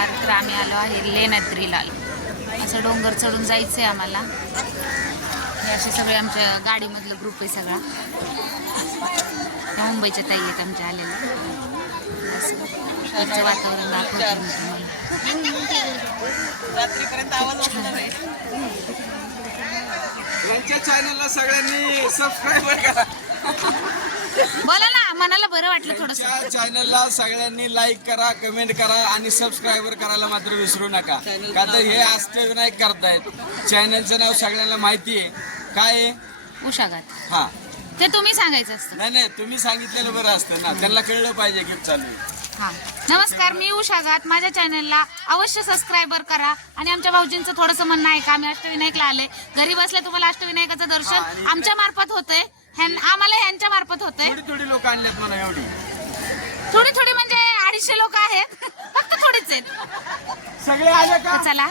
नमस्कार तर आम्ही आलो आहे लेण्याद्रीला. असं डोंगर चढून जायचं आहे आम्हाला. हे असे सगळे आमच्या गाडीमधलं ग्रुप आहे सगळा. त्या मुंबईच्या ताई आहेत आमच्या आलेल्या. असं वातावरण दाखवते मी तुम्हाला. यांच्या चॅनलला सगळ्यांनी सबस्क्राईब करा. बोला मनाला बरं वाटलं थोडस. त्या चॅनलला सगळ्यांनी लाईक करा कमेंट करा आणि सबस्क्राईबर करायला मात्र विसरू नका. का तर हे अष्टविनायक करतायत. चॅनलचं नाव सगळ्यांना माहिती आहे. काय आहे? उशागात हा. ते तुम्ही सांगायचं असतं. नाही नाही तुम्ही सांगितलेलं बरं असतं ना. त्यांना कळलं पाहिजे गिफ्ट चालू आहे. हा. नमस्कार मी उषागात माझ्या चॅनलला अवश्य सबस्क्राईबर करा आणि आमच्या भाऊजींचं थोडंसं म्हणणं आहे का? आम्ही अष्टविनायकला आले घरी बसल्या तुम्हाला अष्टविनायकाचं दर्शन आमच्या मार्फत होतंय. आम्हाला ह्यांच्या मार्फत होतंय. थोडी थोडी लोक आणल्यात म्हणा एवढी. थोडी थोडी म्हणजे अडीचशे लोक आहेत. फक्त थोडीच आहेत. सगळे आले का? चला.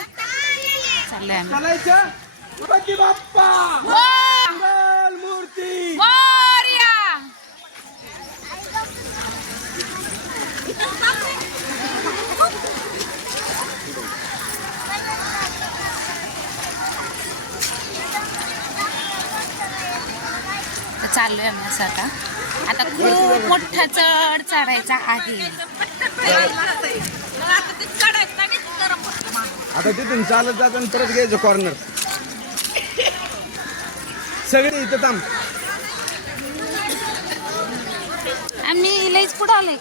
चाललोय आम्ही. चालायचं गणपती बाप्पा! मंगल मूर्ती! मोरया! तर चाललोय आम्ही असं आता. आता खूप मोठा चढ चढायचा आहे. आता तिथून चालत जात आणि परत घ्यायचं कॉर्नर सगळे इथं थांब. आम्ही लईच पुढं आलोय.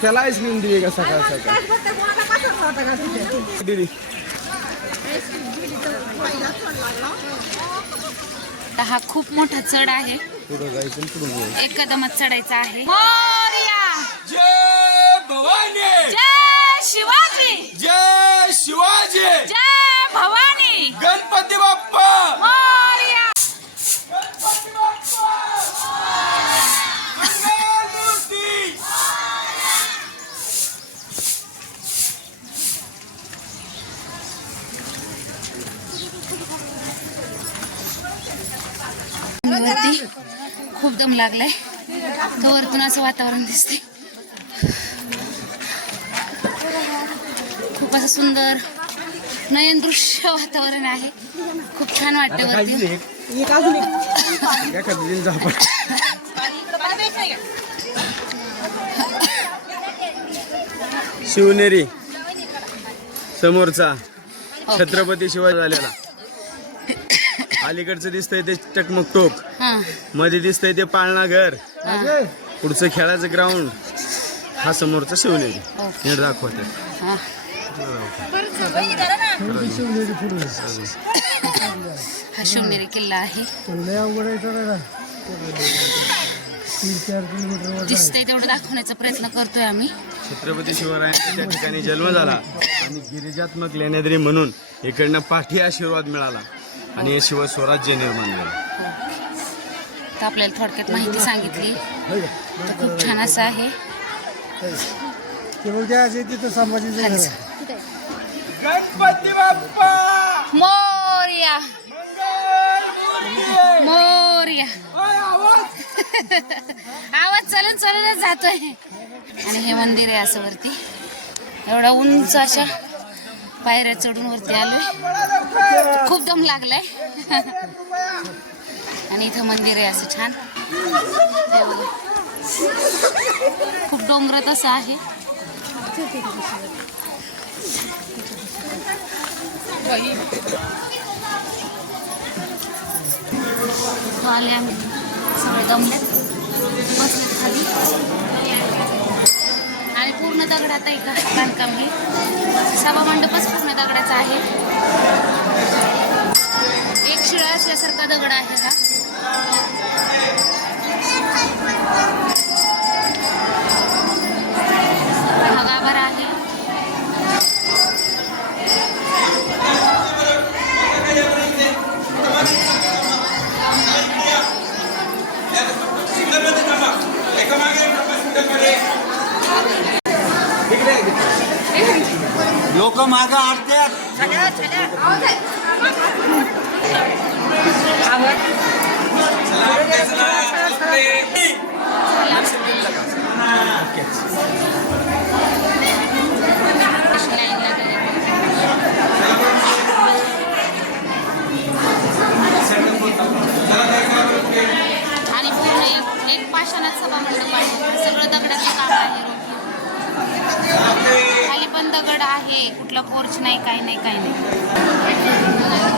त्याला आईस्क्रीम दिली का सकाळ सकाळ? दिली. हा खूप मोठा चढ आहे. एक कदमात चढायचा आहे. शिवाजी! जय शिवाजी! जय भवानी! गणपती बाप्पा मोरया गणपती बाप्पा मंगलमूर्ती वरती खूप दम लागलाय. तर वरतून असं वातावरण दिसते खूप असं सुंदर नयन दृश्य वातावरण आहे. खूप छान वाटतं वरती. शिवनेरी समोरचा छत्रपती शिवाजी झालेला अलीकडचं दिसतंय ते टकमक टोक. हा. मध्ये दिसतंय ते पाळणा घर. पुढचं खेळाचं ग्राउंड हा समोरचा शिवनेरी ओके. नीट दाखवते हा. हा शिवनेरी किल्ला आहे. दिसतंय तेवढं दाखवण्याचा प्रयत्न करतोय आम्ही. छत्रपती शिवरायांचा त्या ठिकाणी जन्म झाला. आणि गिरिजात्मक लेण्याद्री म्हणून इकडनं पाठी आशीर्वाद मिळाला. आणि हे शिव स्वराज्य निर्माण झालं. तर आपल्याला थोडक्यात माहिती सांगितली. तर खूप छान असं आहे. खाली. गणपती बाप्पा! मोरया. मोरया. आवाज चलून चलूनच जातोय. आणि हे मंदिर आहे असं वरती. एवढा उंच अशा पायऱ्या चढून वरती आलो. खूप दम लागलाय. आणि इथं मंदिर आहे असं छान. खूप डोंगरात असं आहे. आले आम्ही. सगळे दमले बसले खाली. आणि पूर्ण दगडात आहे का बांधकाम हे सभा मंडपच पूर्ण दगडाचा आहे. एक शिळा असल्यासारखा दगड आहे हा. Thank you. आहे. लोक माग आडत्यात. अशी लाईन लागलेली. आणि पूर्ण एक- एक पाषाणात सभा मंडप आहे सगळं दगडाचं काम आहे रोखी. खाली पण दगड आहे कुठला पोर्च नाही काही नाही काही नाही.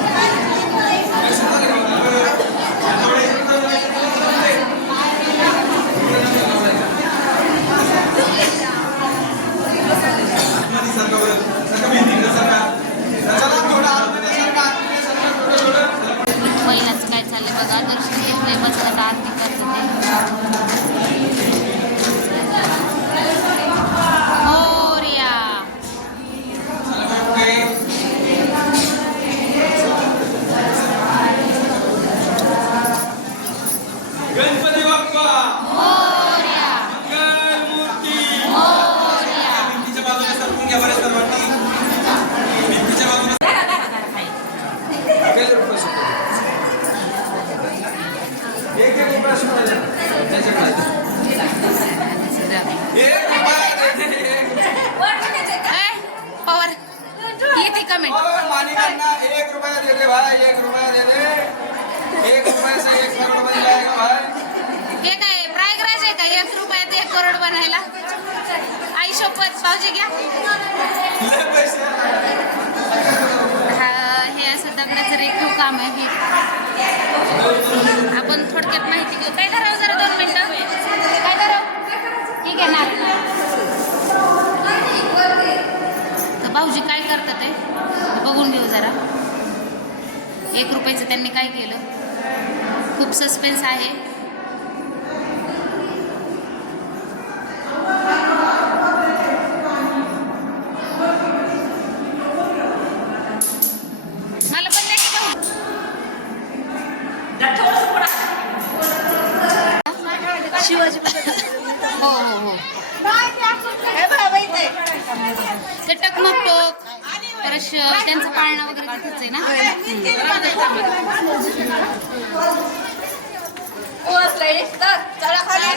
हे असं दगडाचं रेखीव काम आहे हे. आपण थोडक्यात माहिती घेऊ. काय करावं जरा दोन मिनिटं? काय करावं? ठीक आहे ना तर भाऊजी काय करतात ते? बघून घेऊ जरा. एक रुपयाचं त्यांनी काय केलं? खूप सस्पेन्स आहे. शिवाजी हो हो हो ते टकमक टोक परत त्यांचं पाळणं वगैरे तिथंच आहे ना? चला खाली.